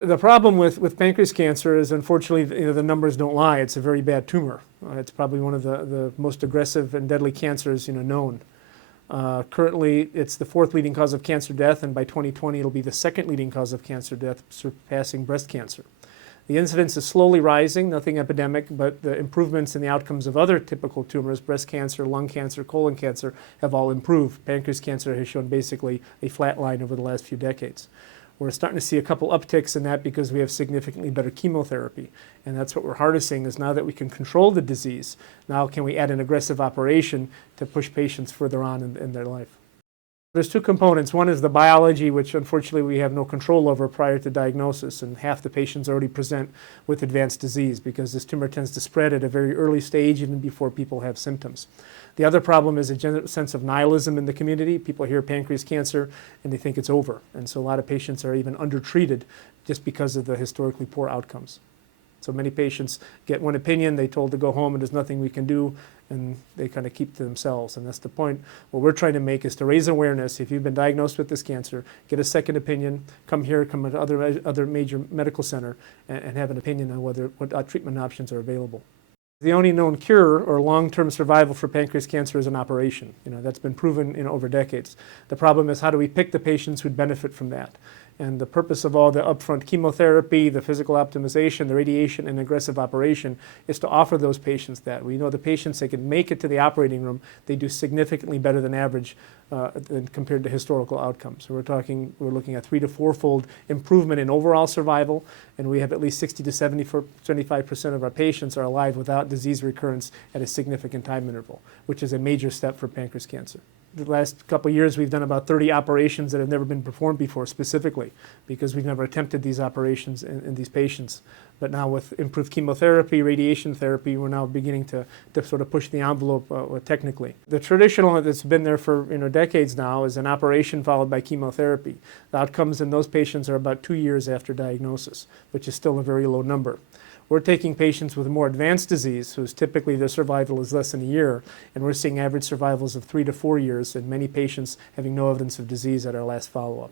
The problem with pancreas cancer is, unfortunately, the numbers don't lie. It's a very bad tumor. It's probably one of the most aggressive and deadly cancers known. Currently, it's the fourth leading cause of cancer death, and by 2020, it'll be the second leading cause of cancer death, surpassing breast cancer. The incidence is slowly rising, nothing epidemic, but the improvements in the outcomes of other typical tumors, breast cancer, lung cancer, colon cancer, have all improved. Pancreas cancer has shown basically a flat line over the last few decades. We're starting to see a couple upticks in that because we have significantly better chemotherapy. And that's what we're harnessing, is now that we can control the disease, now can we add an aggressive operation to push patients further on in their life. There's two components. One is the biology, which unfortunately we have no control over prior to diagnosis, and half the patients already present with advanced disease because this tumor tends to spread at a very early stage even before people have symptoms. The other problem is a general sense of nihilism in the community. People hear pancreas cancer and they think it's over, and so a lot of patients are even undertreated just because of the historically poor outcomes. So many patients get one opinion, they're told to go home and there's nothing we can do, and they kind of keep to themselves. And that's the point. What we're trying to make is to raise awareness. If you've been diagnosed with this cancer, get a second opinion, come here, come to other major medical center and have an opinion on what treatment options are available. The only known cure or long-term survival for pancreas cancer is an operation. That's been proven over decades. The problem is, how do we pick the patients who'd benefit from that? And the purpose of all the upfront chemotherapy, the physical optimization, the radiation, and aggressive operation is to offer those patients that. We know the patients that can make it to the operating room, they do significantly better than average compared to historical outcomes. So we're looking at 3 to 4-fold improvement in overall survival, and we have at least 60 to 75% of our patients are alive without disease recurrence at a significant time interval, which is a major step for pancreas cancer. The last couple of years, we've done about 30 operations that have never been performed before, specifically because we've never attempted these operations in these patients. But now with improved chemotherapy, radiation therapy, we're now beginning to sort of push the envelope technically. The traditional that's been there for decades now is an operation followed by chemotherapy. The outcomes in those patients are about 2 years after diagnosis, which is still a very low number. We're taking patients with more advanced disease, whose typically their survival is less than a year, and we're seeing average survivals of 3 to 4 years, and many patients having no evidence of disease at our last follow-up,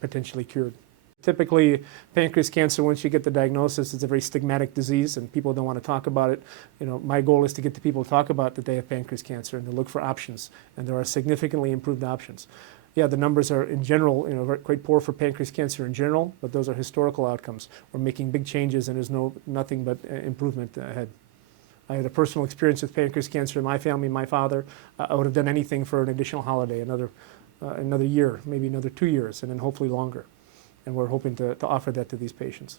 potentially cured. Typically, pancreas cancer, once you get the diagnosis, it's a very stigmatic disease, and people don't want to talk about it. My goal is to get the people to talk about that they have pancreas cancer and to look for options, and there are significantly improved options. Yeah, the numbers are in general, quite poor for pancreas cancer in general, but those are historical outcomes. We're making big changes, and there's nothing but improvement ahead. I had a personal experience with pancreas cancer in my family, my father. I would have done anything for an additional holiday, another year, maybe another 2 years, and then hopefully longer. And we're hoping to offer that to these patients.